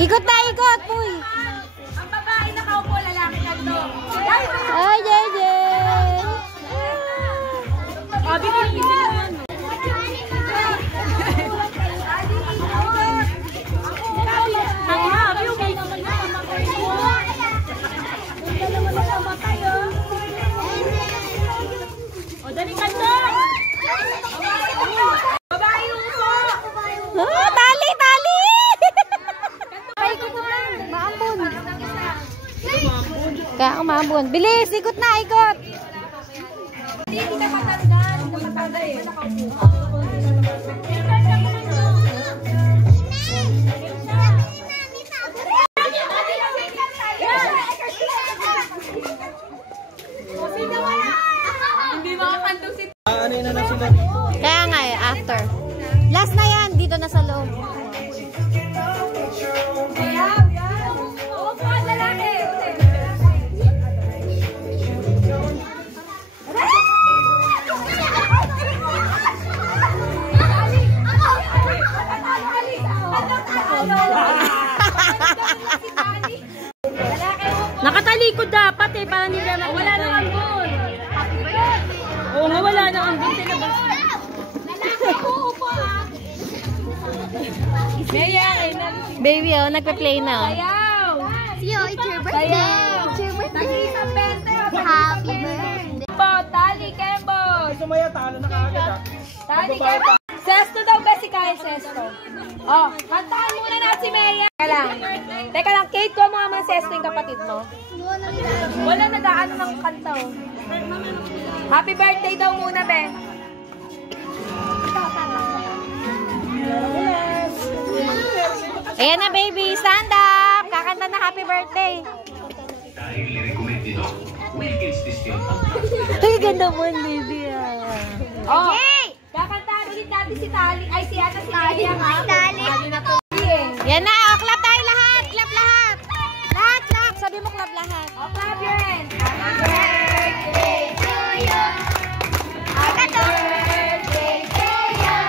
Ikot na, ikot, puy. Ang babae nakaupo, lalaki kanto. Ay, Jeje. Bigyan naman. O, dali kanto. Babae yung upo. Oh, tali, tali. Maambon. Kaya umambon. Bilis, ikot na, ikot. Hindi ka matanda. Hindi ka matanda eh. Hindi makakantong si... Kaya nga eh, after. Last na yan, dito na sa loob. Ayaw, yan. Upo, lalaki. Nakatalikod dapat eh, para nila makita. Wala nang ambon. Oo nga, wala nang ambon. Baby, oh, nagpa-play na. Ayaw. Yo, it's your birthday. It's your birthday. Happy birthday. Tali, Kembo. Sumaya, talo na kaagad ah. Tali, Kembo. Sesto daw ba si Kyle Sesto? Oh, kantahan muna na si Maya. Teka lang, Kate, ko mga Sesto yung kapatid mo. Wala nadaan ng kanta oh. Happy birthday daw muna, be. Ayan na, baby. Stand up. Kakanta na happy birthday. Dahil i-recommend ito, Wilkins Discount. Ay, ganda mo, baby. Oh, kakantahan ulit natin si Tali. Ay, si Ata si Maya. Tali. Yan na. O, clap tayo lahat. Clap lahat. Lahat, clap. Sabi mo, clap lahat. Oh, clap your hands. Happy birthday to you. Happy birthday to you.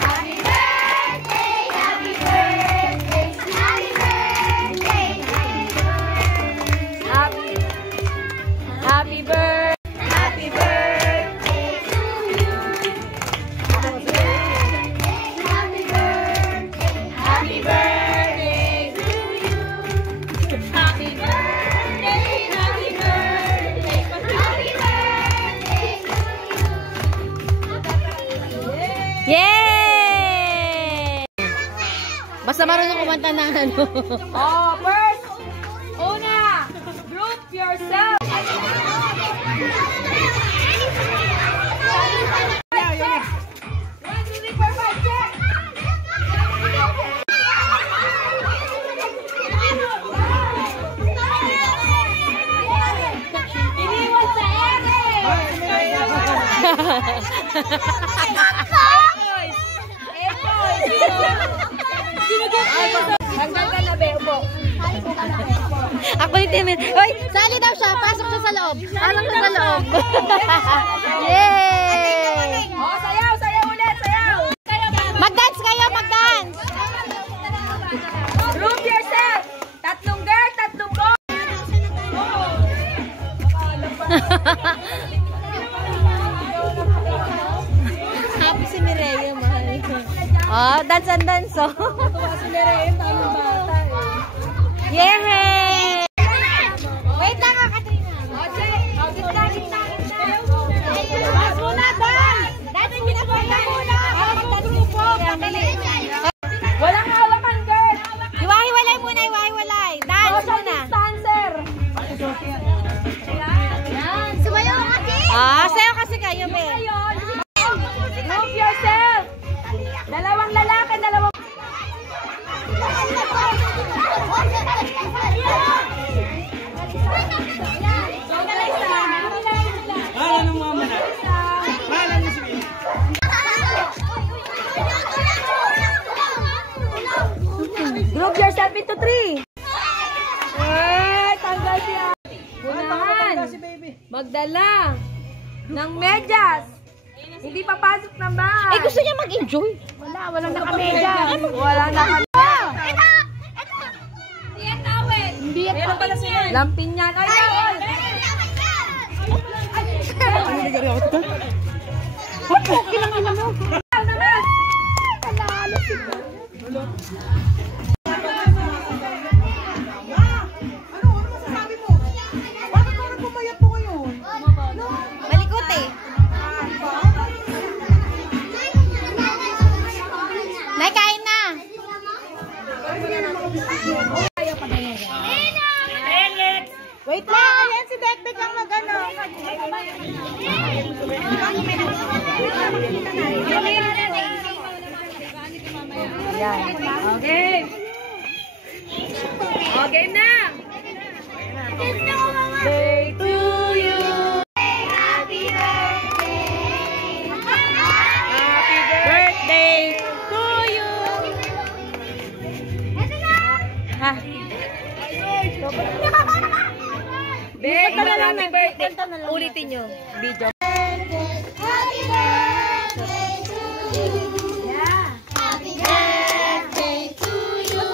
Happy birthday, happy birthday, happy birthday to you. Happy birthday. Happy birthday to you. Happy birthday, happy birthday, happy birthday to you. Happy birthday, happy birthday, happy birthday to you. Yay! Basta marunong kumanta ng ano. Oh, first. Una, group yourself. Iniwan sa hanggang ka na, Bebo. Ako yung timid. Uy, sali daw siya. Pasok siya sa loob. Pasok siya sa loob. Yay! Oh, sayaw, sayaw ulit, sayaw. Mag-dance kayo, mag-dance. Group yourself. Tatlong girl, tatlong boy. Happy si Mireya, mahal. Oh, dance and dance, oh. Natuwa si Mireya, tamang bata eh. Yay! Wait lang, Katrina. Oh, check. Oh, gitna, gitna, gitna. Dance muna, dance. Dance muna, muna. Dance grupo. Walang hawakan, girl. Iwahiwalay muna, iwahiwalay. Dance Social muna. distancer. Sumayaw kasi. Ah, sayo kasi kayo, be. Ayun. Group yourself. Dalawang lalaki, dalawang... Hala ng mama na. Hala ng sige. Group yourself into 3. Eh, tanggal siya. Unahan. Magdala ng medyas. Hindi papasok ng bahay. Eh, gusto niya mag-enjoy. Walang nakamedyas. Walang nakamedyas. Ito Lampin yan. Ay, ay! Ano nagari ako ito? Okay lang naman mo. Kalalo sila. Malikot eh. Nay, kain na. Wait lang, ayan si Dekdek ang mag-ano. Okay. Okay na. Day to you. Happy birthday to you. Ha? Bek, happy birthday. Ulitin nyo. Video. Happy birthday to you. Happy birthday to you.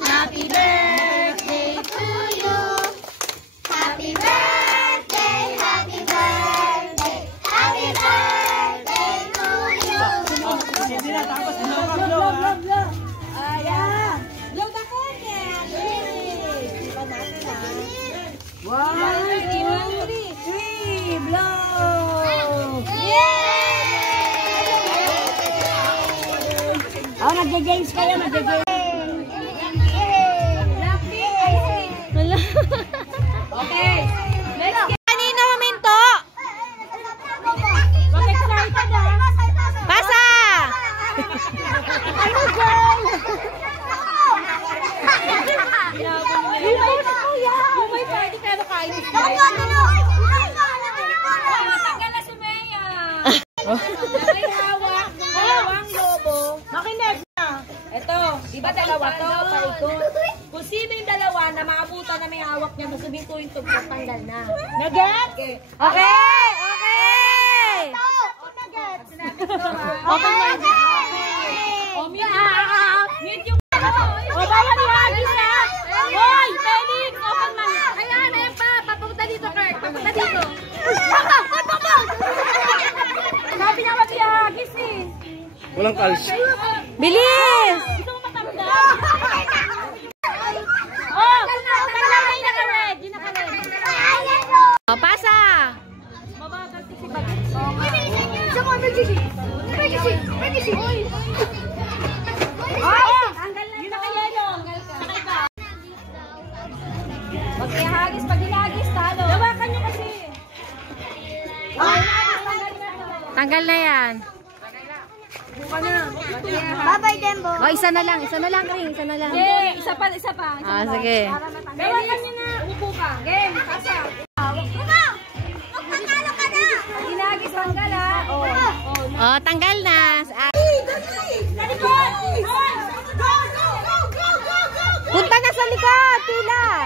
Happy birthday to you. Happy birthday, happy birthday, happy birthday to you. Hindi na tapos. Blow. Ayan. Blow na ko niya. Iba natin ha. 1, 2, 3, blow! Yay! Oh, nagja-games kayo, nagja-games. Wala. Okay. Let's get Kanino huminto? excited ha. Pasa! Ano, girl? May party pero kain. Matanggal na si Mea. May hawak. Dalawang lobo. Makinig na. Ito, di ba dalawa to? Paikot. Kung sino yung dalawa na maabutan na may hawak niya, masubing ko yung tugtog, tanggal na. Nugget? Okay. Okay! Okay! Okay. O, mute yung o, bawal ihagis na. Hoy, Felix, open man. Ayan pa. Papunta dito, Kurt. Papunta dito. Sabi niya wag ihagis eh. Walang calcium. Bilis! Gusto mo matanda? Oh, tanggalay na ka red. Yun na ka red. O, pasa! Mabagal si Bagay. Oh, tanggal na. Yun na ka yellow. Sakay ba? Wag ihagis. Pag ihagis, talo. Lawakan niyo kasi. Tanggal na yan. Bye-bye, Dembo. O, isa na lang, Kring. Isa na lang. Okay, isa pa. Ah, sige. Lawakan niyo na. Upo ka. Game, kasa. Hinagis, tanggal ha. Oh. O, tanggal na. Punta na sa likod, Tila.